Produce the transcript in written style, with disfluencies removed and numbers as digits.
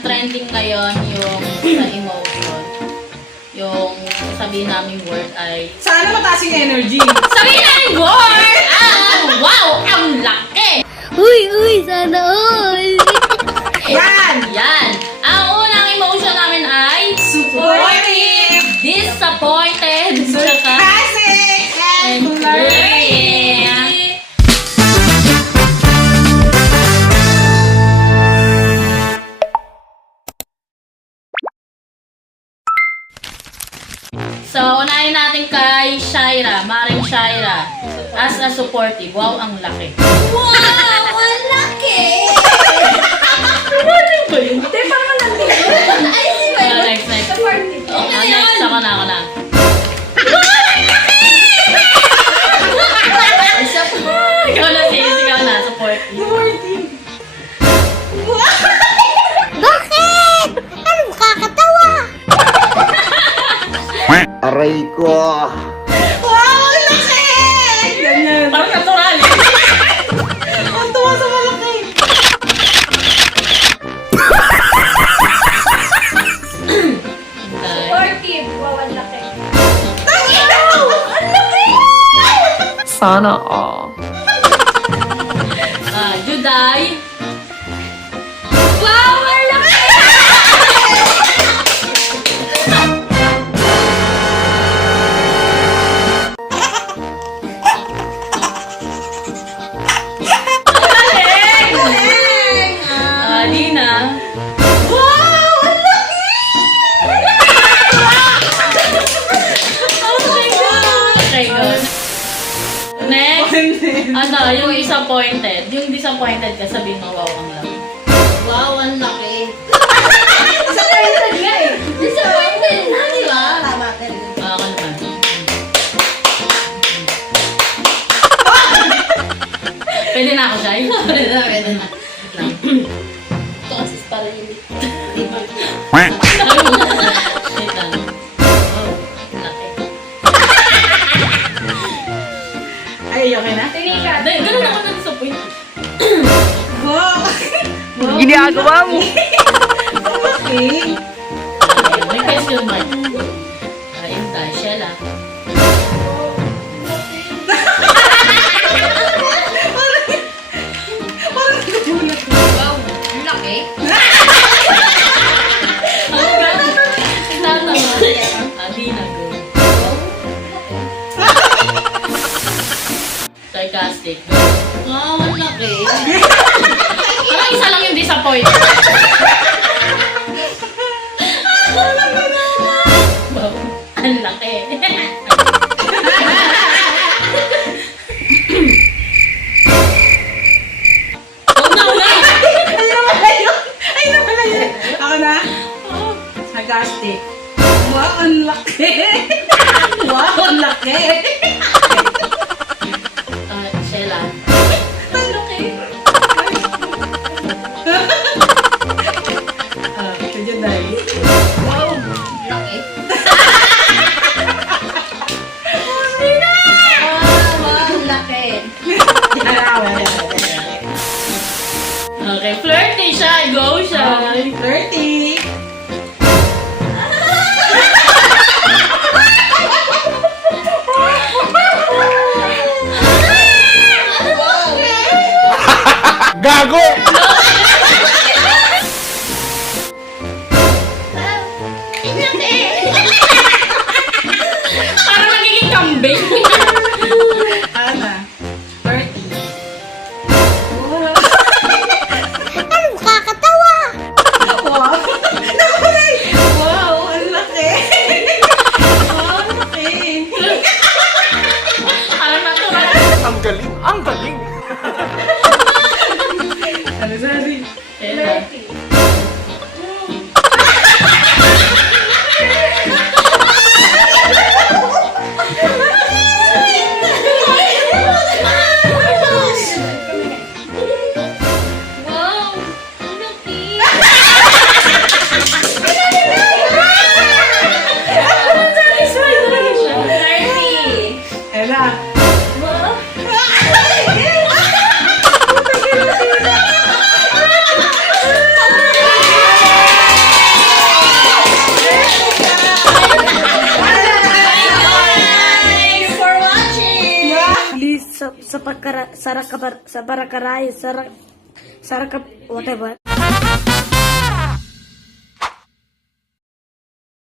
trending ngayon yung sa emotion. Yung sabihin namin word ay... Sana mataas yung energy. Sabihin namin word! Wow! Ang laki! Uy, sana all! Yan! Yan! Ang unang emotion namin ay... Supportive! Disappointed! Tsaka... Classic! And learning! So, unahin natin kay Shaira, Maring Shaira. As a supportive, wow, ang laki. Wow! Ang laki! Ano ba yun? Hindi, parang nandito. Ay, hindi ba yun? Next. Supportive. Okay na yun. Next, ako na. Ikaw na, sis. Ikaw na, supportive. supportive. Bakit? Anong kakatawa? Aray ko. Wow! Ang laki! Ganyan. Parang natural. Ang tuwa sa malaki. Supportive. Wow, ang laki. Sana all. Juday. Wow, ang laki! Dina. Wow! Ang laki! Okay, good. Next. Yung disappointed. Yung disappointed ka, sabihin mo, wow, ang laki. Wow, ang laki. Disappointed nga eh. Disappointed na, di ba? Tama, Ako naman. Pwede na ako, Shai? Pwede na. Ito kasi para yun. Wait lang. Oh, laki. Ay, okay na? Tingika. Ganun ako na-disappoint. Wow! Ginagawa mo. Ang laki! May question mark. Ayun tayo, Shella. Parang nagulat. Wow, ang laki. Sana mo. Dina, go. Sarcastic. Wow, ang laki. Parang isa lang yung disappoint. Wow, ang laki. Huwag na ulit. Ay, na pala yun. Ako na? Sarcastic. Wow, ang laki! Wow, ang laki! Shella. Ang laki! Kaya dahil. Wow, laki. Wow, ang laki. Okay, flirty siya. Go siya. 30. Gago! Parang nagiging kambing. Ana. 30. Wow. Anong kakatawa? Wow. Nakulay. Wow, ang laki. Wow, ang laki. Parang natural. Ang galing! Ang galing! Ano sabi? Shella. Wow, ang laki. Satisfied talaga siya. 30. Ella. Wow. Ang sa pagkara, sa barakaray, sa whatever.